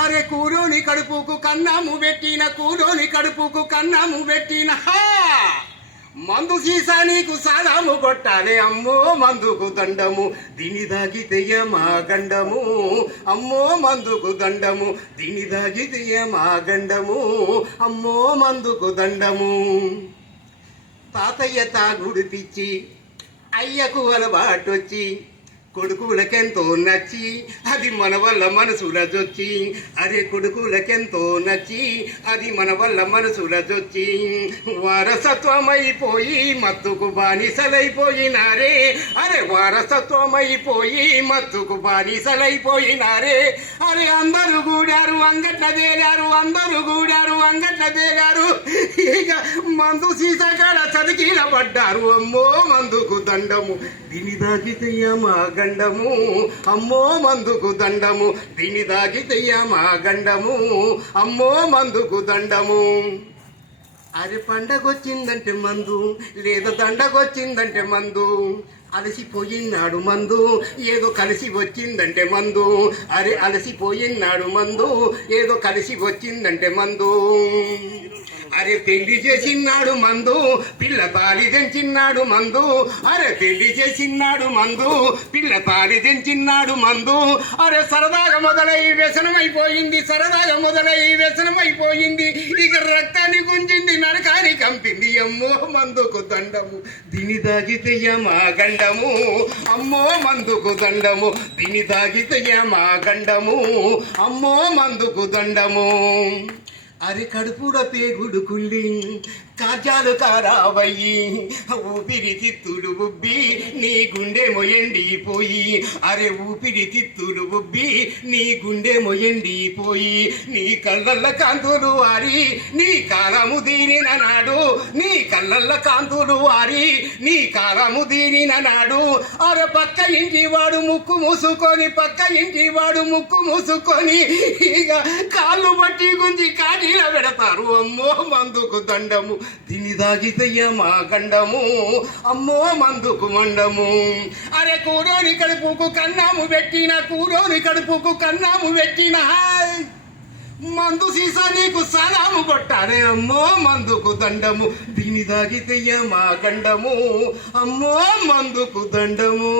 అరే కూలోని కడుపుకు కన్నాము పెట్టిన కూలోని కడుపుకు కన్నాము పెట్టిన మందు సీసా నీకు సాదాము కొట్టాలి అమ్మో మందుకు దండము దీని దాగితేయ మా గండము అమ్మో మందుకు దండము దీని దాగితేయ మా గండము అమ్మో మందుకు దండము తాతయ్య తాగుడు పిచ్చి అయ్యకు అలవాటొచ్చి కొడుకులకెంతో నచ్చి అది మన వల్ల మనసులజొచ్చి అరే కొడుకులకెంతో నచ్చి అది మన వల్ల మనసులజొచ్చి వారసత్వమైపోయి మత్తుకు బానిసలైపోయినారే అరే వారసత్వమైపోయి మత్తుకు బానిసలైపోయినారే అరే అందరూ గూడారు అంగట్ల తేలారు అందరూ గూడారు అంగట్ల తేలారు ఇక మందు సీసకాడ చదికీల పడ్డారు అమ్మో మందుకు దండము దీని దాగితయ్యా మా గండము అమ్మో మందుకు దండము దీని దాగితయ్యా మా గండము అమ్మో మందుకు దండము అరే పండగొచ్చిందంటే మందు లేదా దండగొచ్చిందంటే మందు అలసిపోయినాడు మందు ఏదో కలిసి వచ్చిందంటే మందు అరే అలసిపోయినాడు మందు ఏదో కలిసి వచ్చిందంటే మందు అరే పెళ్లి చేసినాడు మందు పిల్ల తాలి తెంచిన్నాడు మందు అరే పెళ్లి చేసినాడు మందు పిల్ల తాలి తెంచిన్నాడు మందు అరే సరదాగా మొదలై వ్యసనమైపోయింది సరదాగా మొదలై వ్యసనమైపోయింది ఇక రక్తాన్ని గుంజింది నరకాన్ని కంపింది అమ్మో మందుకు దండము దీని దాగితేయ మా గండము అమ్మో మందుకు దండము దీని దాగితేయ మా గండము అమ్మో మందుకు దండము అరి కడుపుడ పేగుడు కుళ్ళి కాజాలు కారావయ్యి ఊపిరి తిత్తులు ఉబ్బి నీ గుండె మొయండిపోయి అరే ఊపిరి తిత్తులు ఉబ్బి నీ గుండె మొయండిపోయి నీ కళ్ళల్ల కాంతులు వారి నీ కాలము దీనిన నాడు నీ కళ్ళల్ల కాంతులు వారి నీ కాలము దీనిన నాడు అరే పక్క ఇంటి వాడు ముక్కు మూసుకొని పక్క ఇంటి వాడు ముక్కు మూసుకొని ఇక కాళ్ళు బట్టి గుంజి కాడీల పెడతారు అమ్మో మందుకు దండము దీని దాగితయ్య మా గండము అమ్మో మందుకు మండము అరే కూరోని కడుపుకు కన్నాము పెట్టిన కూరోని కడుపుకు కన్నాము పెట్టిన మందు సీసా నీకు సలాము కొట్టారే అమ్మో మందుకు దండము దీని దాగితయ్య మా గండము అమ్మో మందుకు దండము